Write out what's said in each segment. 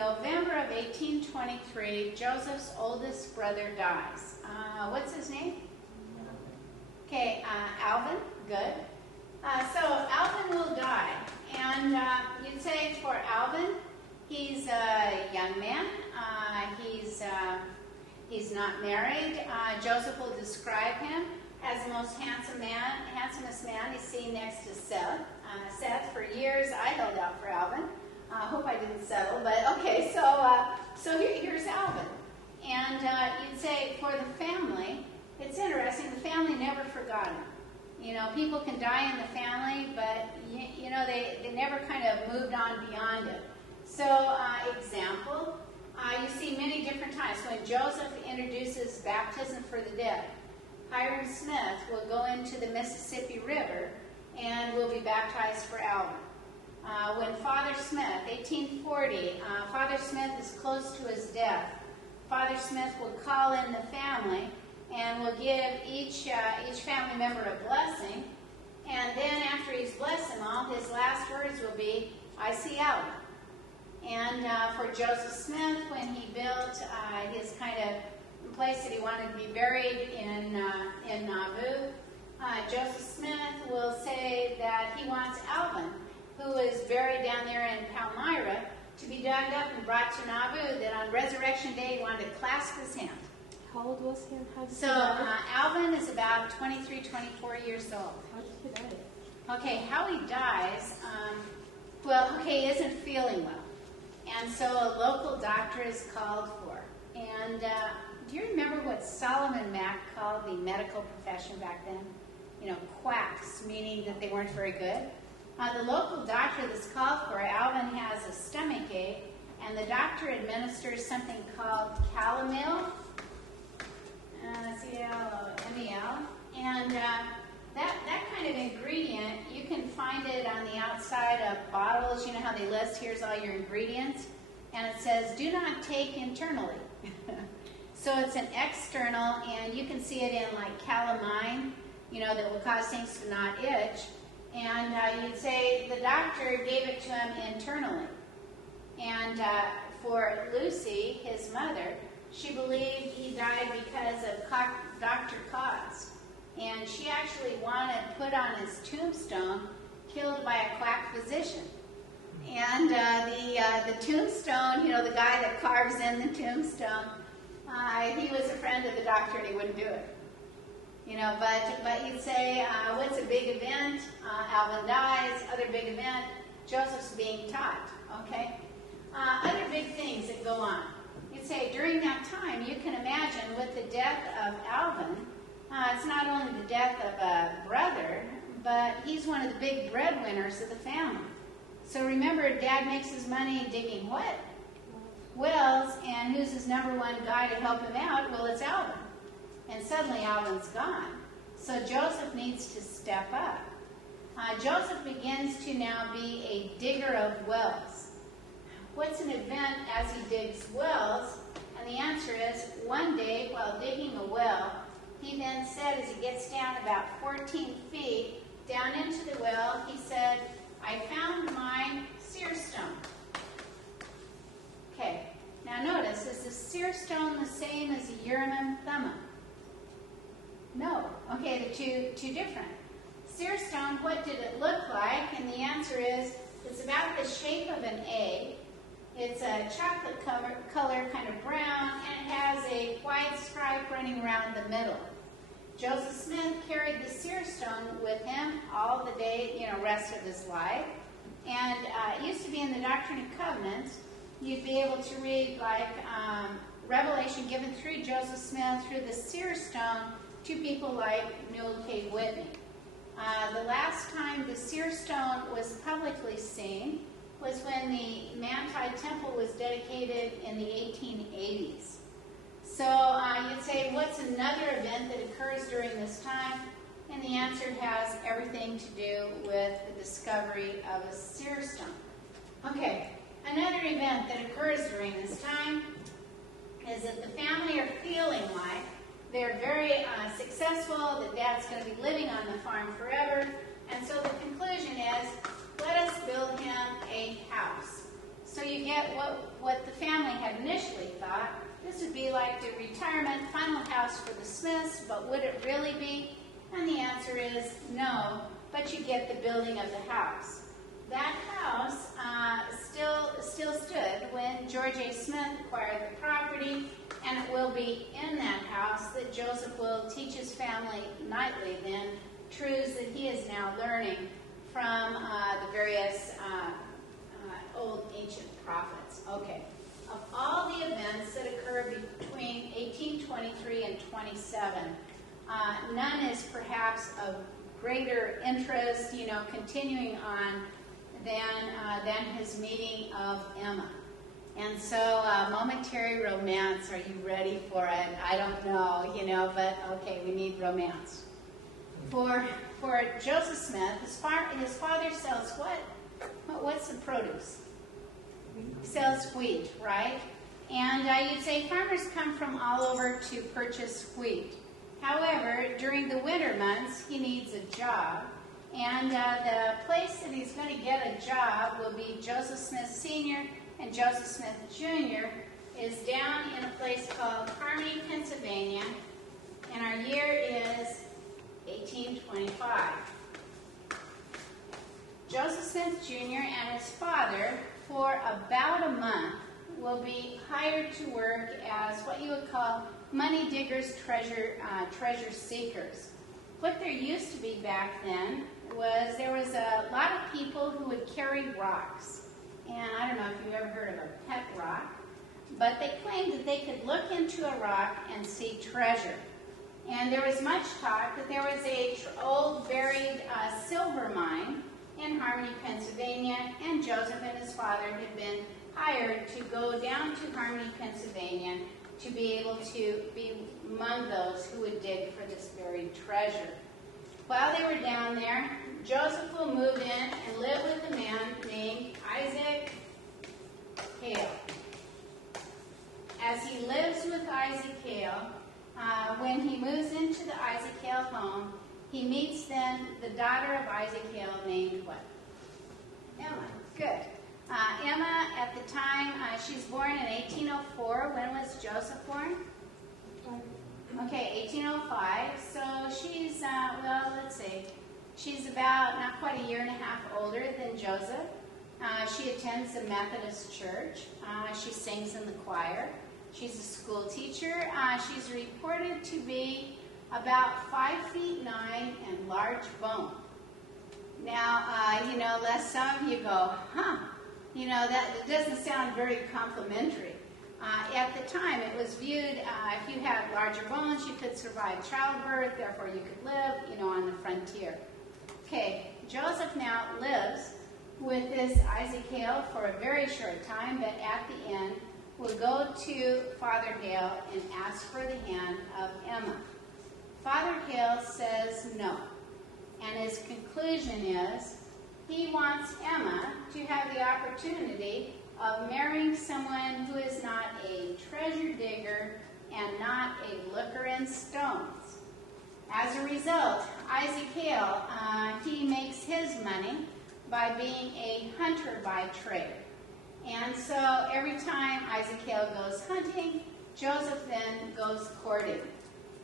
November of 1823, Joseph's oldest brother dies. What's his name? Okay, Alvin. Good. So Alvin will die. And you'd say for Alvin, he's a young man. He's not married. Joseph will describe him as the most handsomest man he's seen next to Seth. Seth, for years, I held out for Alvin. I hope I didn't settle, but okay, so here's Alvin. And you'd say for the family, it's interesting, the family never forgot him. You know, people can die in the family, but, you know, they never kind of moved on beyond it. So, example, you see many different times when Joseph introduces baptism for the dead. Hiram Smith will go into the Mississippi River and will be baptized for Alvin. When Father Smith, 1840, Father Smith is close to his death. Father Smith will call in the family and will give each family member a blessing. And then after he's blessed them all, his last words will be, "I see Alvin." And for Joseph Smith, when he built his kind of place that he wanted to be buried in Nauvoo, Joseph Smith will say that he wants Alvin, who is buried down there in Palmyra, to be dug up and brought to Nauvoo, that on Resurrection Day he wanted to clasp his hand. How old was he? So Alvin is about 23, 24 years old. How did he die? Okay, how he dies, he isn't feeling well. And so a local doctor is called for. And do you remember what Solomon Mack called the medical profession back then? You know, quacks, meaning that they weren't very good. The local doctor that's called for, Alvin has a stomach ache, and the doctor administers something called calomel, C-A-L-O-M-E-L, and that kind of ingredient, you can find it on the outside of bottles. You know how they list, here's all your ingredients, and it says, do not take internally. So it's an external, and you can see it in like calamine, you know, that will cause things to not itch. And you'd say the doctor gave it to him internally. And for Lucy, his mother, she believed he died because of Dr. Cause. And she actually wanted put on his tombstone, killed by a quack physician. And the tombstone, you know, the guy that carves in the tombstone, he was a friend of the doctor and he wouldn't do it. You know, but you'd say, what's a big event? Alvin dies. Other big event, Joseph's being taught, okay? Other big things that go on. You'd say, during that time, you can imagine with the death of Alvin, it's not only the death of a brother, but he's one of the big breadwinners of the family. So remember, Dad makes his money digging what? Wells, and who's his number one guy to help him out? Well, it's Alvin. And suddenly Alvin's gone. So Joseph needs to step up. Joseph begins to now be a digger of wells. What's an event as he digs wells? And the answer is, one day while digging a well, he then said, as he gets down about 14 feet down into the well, he said, I found my seer stone. Okay, now notice, is the seer stone the same as a Urim Thummim? No. Okay, the two different. Seer stone, what did it look like? And the answer is, it's about the shape of an egg. It's a chocolate color, kind of brown, and it has a white stripe running around the middle. Joseph Smith carried the seer stone with him all the day, rest of his life. And it used to be in the Doctrine and Covenants, you'd be able to read like revelation given through Joseph Smith through the seer stone to people like Newell K. Whitney. The last time the seer stone was publicly seen was when the Manti Temple was dedicated in the 1880s. So you'd say, what's another event that occurs during this time? And the answer has everything to do with the discovery of a seer stone. Okay, another event that occurs during this time is that the family are feeling like they're very successful, that Dad's going to be living on the farm forever, and so the conclusion is, let us build him a house. So you get what the family had initially thought. This would be like the retirement final house for the Smiths, but would it really be? And the answer is no, but you get the building of the house. That house still stood when George A. Smith acquired the property, and it will be in that house that Joseph will teach his family nightly then truths that he is now learning from the various old ancient prophets. Okay. Of all the events that occurred between 1823 and 27, none is perhaps of greater interest, continuing on than his meeting of Emma. And so, momentary romance, are you ready for it? I don't know, but okay, we need romance. For Joseph Smith, his father sells what? What's the produce? Sells wheat, right? And you'd say farmers come from all over to purchase wheat. However, during the winter months, he needs a job. And the place that he's going to get a job will be Joseph Smith Sr. and Joseph Smith Jr. is down in a place called Harmony, Pennsylvania, and our year is 1825. Joseph Smith Jr. and his father, for about a month, will be hired to work as what you would call money diggers, treasure seekers. What there used to be back then was there was a lot of people who would carry rocks. And I don't know if you've ever heard of a pet rock, but they claimed that they could look into a rock and see treasure. And there was much talk that there was a old buried silver mine in Harmony, Pennsylvania, and Joseph and his father had been hired to go down to Harmony, Pennsylvania to be able to be among those who would dig for this buried treasure. While they were down there, Joseph will move in and live with a man named Isaac Hale. As he lives with Isaac Hale, when he moves into the Isaac Hale home, he meets then the daughter of Isaac Hale named what? Emma. Good. Emma, at the time, she's born in 1804. When was Joseph born? Okay, 1805. So she's, let's see. She's about not quite a year and a half older than Joseph. She attends the Methodist church. She sings in the choir. She's a school teacher. She's reported to be about 5 feet 9 and large bone. Now, lest some of you go, that doesn't sound very complimentary. At the time, it was viewed, if you had larger bones, you could survive childbirth, therefore you could live, on the frontier. Okay, Joseph now lives with this Isaac Hale for a very short time, but at the end, will go to Father Hale and ask for the hand of Emma. Father Hale says no, and his conclusion is he wants Emma to have the opportunity of marrying someone who is not a treasure digger and not a looker in stones. As a result, Isaac Hale, he makes his money by being a hunter by trade. And so every time Isaac Hale goes hunting, Joseph then goes courting.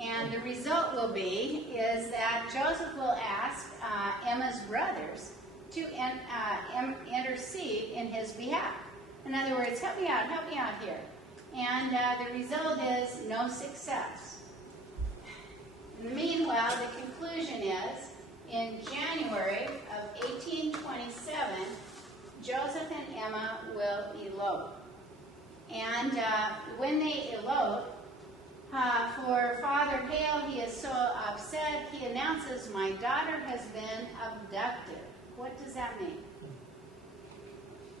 And the result will be is that Joseph will ask Emma's brothers to intercede in his behalf. In other words, help me out here. And the result is no success. In the meanwhile, the conclusion is, in January of 1827, Joseph and Emma will elope. And when they elope, for Father Hale, he is so upset, he announces, my daughter has been abducted. What does that mean?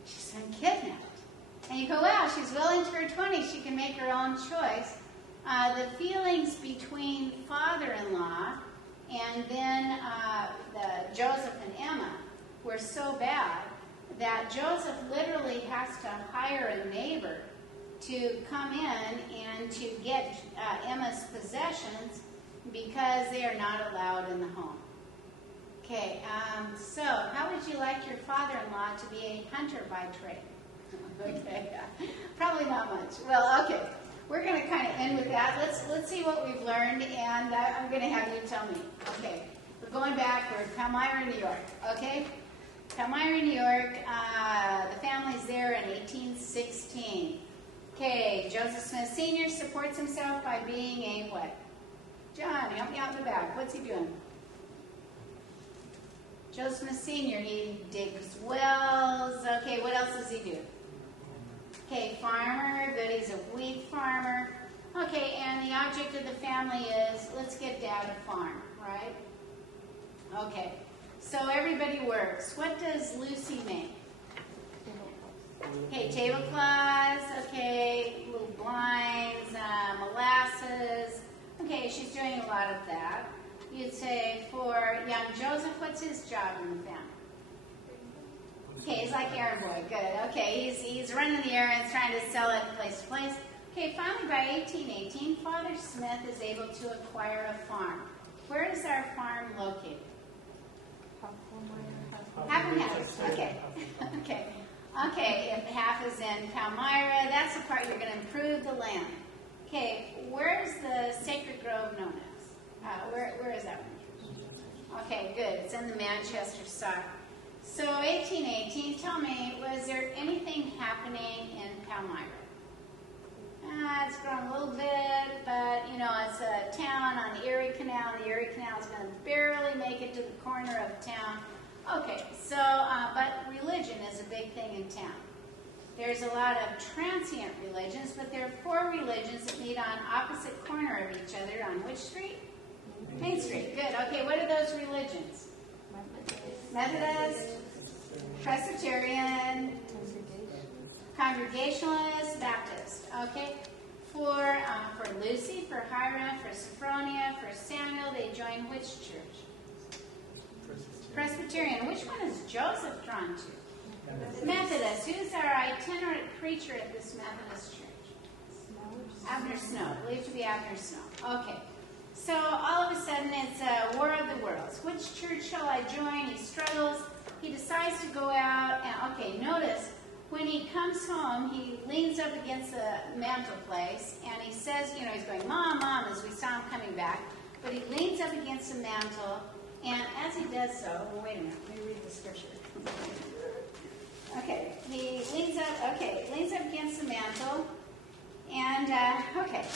She's been kidnapped. And you go, wow, she's well into her 20s. She can make her own choice. The feelings between father-in-law and then Joseph and Emma were so bad that Joseph literally has to hire a neighbor to come in and to get Emma's possessions because they are not allowed in the home. Okay, so how would you like your father-in-law to be a hunter by trade? Okay, probably not much. Well, okay, we're going to kind of end with that. Let's see what we've learned, and I'm going to have you tell me. Okay, we're going backward. Palmyra, New York. Okay, Palmyra, New York. The family's there in 1816. Okay, Joseph Smith Sr. supports himself by being a what? John, help me out in the back. What's he doing? Joseph Smith Sr., he digs wells. Okay, what else does he do? Okay, farmer. Good, he's a wheat farmer. Okay, and the object of the family is, let's get Dad a farm, right? Okay, so everybody works. What does Lucy make? Okay, tablecloths. Okay, little blinds, molasses. Okay, she's doing a lot of that. You'd say for young Joseph, what's his job in the family? Okay, he's like errand boy. Good. Okay, he's running the errands, trying to sell it place to place. Okay, finally by 1818, Father Smith is able to acquire a farm. Where is our farm located? Half and half. Okay. Okay. Okay, if half is in Palmyra, that's the part you're going to improve the land. Okay, where is the Sacred Grove known as? Where is that one? Okay, good. It's in the Manchester side. So 1818, tell me, was there anything happening in Palmyra? It's grown a little bit, but, you know, it's a town on the Erie Canal. The Erie Canal is going to barely make it to the corner of town. Okay, so, but religion is a big thing in town. There's a lot of transient religions, but there are 4 religions that meet on opposite corner of each other on which street? Main Street. Good. Okay, what are those religions? Methodist, Presbyterian, Congregationalist, Baptist. Okay, for Lucy, for Hiram, for Sophronia, for Samuel, they join which church? Presbyterian. Which one is Joseph drawn to? Methodist. Who's our itinerant preacher at this Methodist church? Abner Snow. Believed to be Abner Snow. Okay. So all of a sudden it's a war of the worlds. Which church shall I join? He struggles. He decides to go out. And okay, notice when he comes home, he leans up against the mantel place and he says, you know, he's going, Mom, Mom, as we saw him coming back. But he leans up against the mantel, and as he does so, well, wait a minute, let me read the scripture. Okay, he leans up against the mantel, and, okay.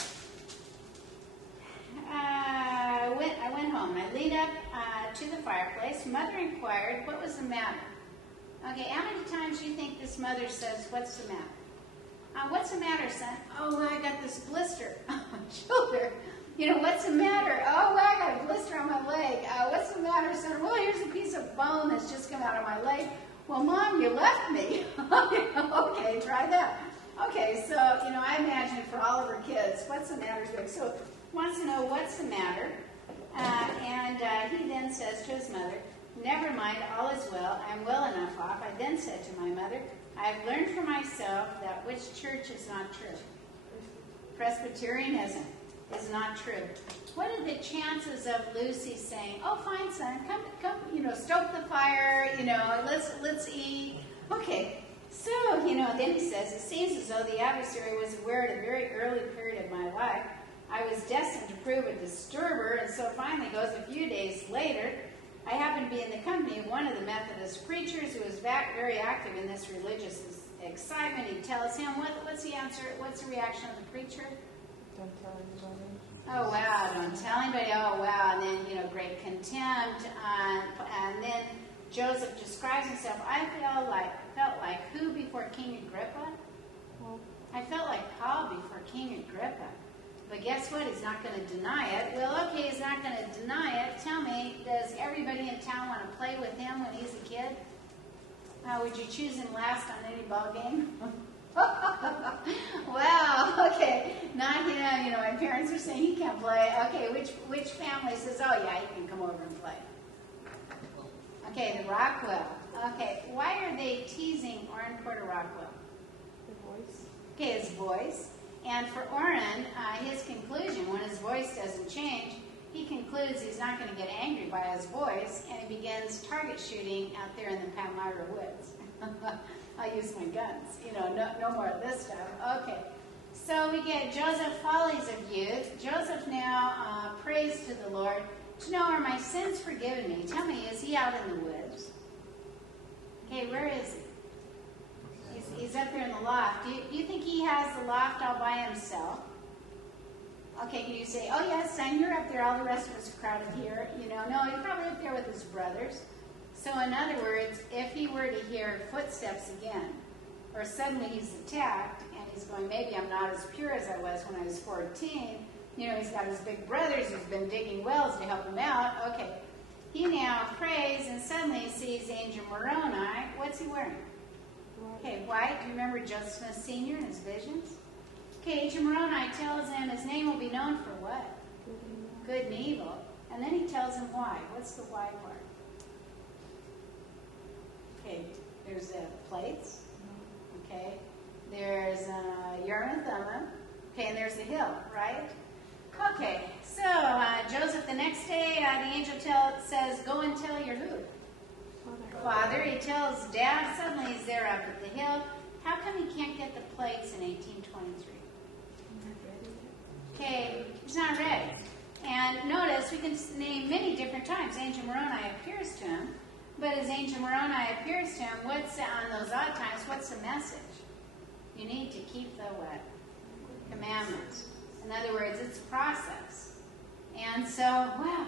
I went home. I leaned up to the fireplace. Mother inquired, what was the matter? Okay, how many times do you think this mother says, what's the matter? What's the matter, son? Oh, well, I got this blister on my shoulder. You know, what's the matter? Oh, well, I got a blister on my leg. What's the matter, son? Well, here's a piece of bone that's just come out of my leg. Well, Mom, you left me. Okay, try that. Okay, so, you know, I imagine for all of her kids, what's the matter? So wants to know what's the matter. And he then says to his mother, never mind, all is well. I'm well enough off. I then said to my mother, I have learned for myself that which church is not true. Presbyterianism is not true. What are the chances of Lucy saying, oh, fine, son, come, you know, stoke the fire, you know, let's eat. Okay, so, you know, then he says, it seems as though the adversary was aware at a very early period of my life. I was destined to prove a disturber, and so finally goes a few days later, I happened to be in the company of one of the Methodist preachers who was very active in this religious excitement. He tells him, what's the answer? What's the reaction of the preacher? Don't tell anybody. Oh, wow, don't tell anybody. Oh, wow. And then, you know, great contempt. And then Joseph describes himself. I felt like who before King Agrippa? Well, I felt like Paul before King Agrippa. But guess what? He's not going to deny it. Well, okay, he's not going to deny it. Tell me, does everybody in town want to play with him when he's a kid? Would you choose him last on any ball game? Wow, okay. Not him. You know, my parents are saying he can't play. Okay, which family says, oh, yeah, he can come over and play? Okay, the Rockwell. Okay, why are they teasing Orrin Porter Rockwell? the voice. Okay, his voice. And for Orrin, his conclusion, when his voice doesn't change, he concludes he's not going to get angry by his voice, and he begins target shooting out there in the Palmyra woods. I'll use my guns. No more of this stuff. Okay. So we get Joseph follies of youth. Joseph now prays to the Lord to know, are my sins forgiven me? Tell me, is he out in the woods? Okay, where is he? He's up there in the loft. Do you think he has the loft all by himself? Okay, can you say, oh yes, son, you're up there. All the rest of us are crowded here. No, he's probably up there with his brothers. So in other words, if he were to hear footsteps again, or suddenly he's attacked, and he's going, maybe I'm not as pure as I was when I was 14. He's got his big brothers who's been digging wells to help him out. Okay, he now prays, and suddenly he sees Angel Moroni. What's he wearing? Okay, white. Do you remember Joseph Smith Sr. and his visions? Okay, Angel Moroni tells him his name will be known for what? Good and evil. And then he tells him why. What's the why part? Okay, there's the plates. Okay, there's Urim and Thummim. Okay, and there's the hill, right? Okay, so Joseph, the next day, the angel says, go and tell your who? Father. He tells Dad. Suddenly he's there up at the hill. How come he can't get the plates in 1823? Okay, he's not ready. And notice, we can name many different times. Angel Moroni appears to him. But as Angel Moroni appears to him, what's on those odd times, what's the message? You need to keep the what? Commandments. In other words, it's a process. And so, wow,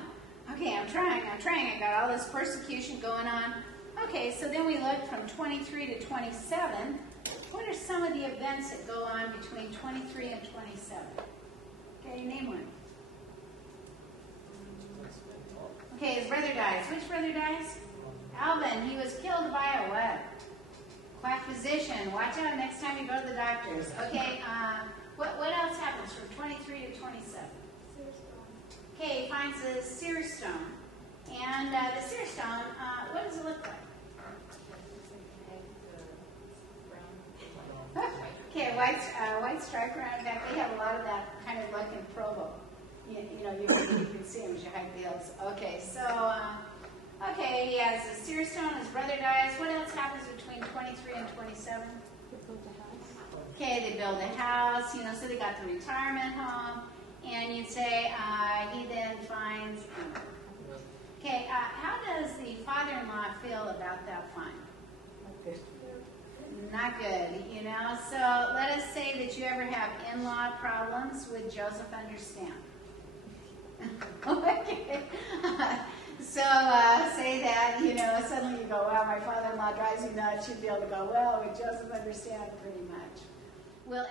okay, I'm trying. I got all this persecution going on. Okay, so then we look from 23 to 27. What are some of the events that go on between 23 and 27? Okay, name one. Okay, his brother dies. Which brother dies? Alvin. He was killed by a what? Quack physician. Watch out next time you go to the doctors. Okay, what else happens from 23 to 27? Okay, he finds the seer stone. And the seer stone, what does it look like? Okay, white stripe around. In fact, they have a lot of that kind of look in Provo. You can see them as you hike the hills. Okay, so, okay, he has a seer stone. His brother dies. What else happens between 23 and 27? They built a house. Okay, they build a house, so they got the retirement home. And you'd say he then finds... Okay, how does the father-in-law feel about that find? Not good, So let us say that you ever have in-law problems. Would Joseph understand? Okay. So say that, suddenly you go, wow, my father-in-law drives me nuts. You'd be able to go, well, would Joseph understand? Pretty much. Will every